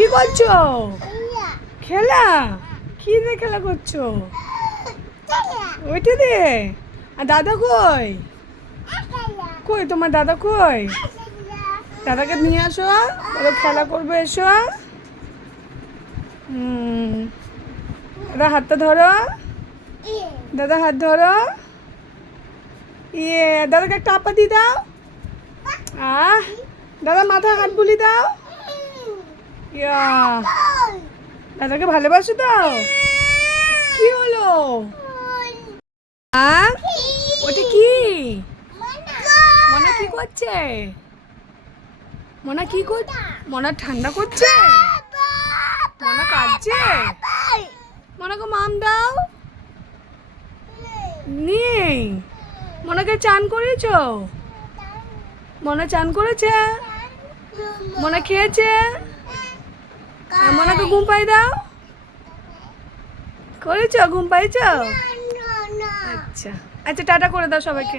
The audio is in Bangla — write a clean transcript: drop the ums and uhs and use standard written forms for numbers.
কি করছো? খেলা? কি দিয়ে খেলা করছো? ওইটা দিয়ে? আর দাদা কই? কই তোমার দাদা কই? দাদাকে নিয়ে আসো, দাদা খেলা করবে, এসো। দাদা হাতটা ধরো, দাদা হাত ধরো। দাদাকে একটা আপা দিয়ে দাও। দাদা মাথায় হাত বুলি দাও। ইয়া, দাদাকে ভালোবাসো তো? কি হলো? ওটা কি? মনা কি করছে? মনা কি করছে? মনা ঠান্ডা করছে? মনা কাঁদছে? মনাকে মাম দাও। নেই। মনাকে চান করেছো? মনা চান করেছে? মনা খেয়েছে? মনাকে ঘুম পাই দাও। করেছো? ঘুম পাইছো? আচ্ছা আচ্ছা, টাটা করে দাও সবাইকে।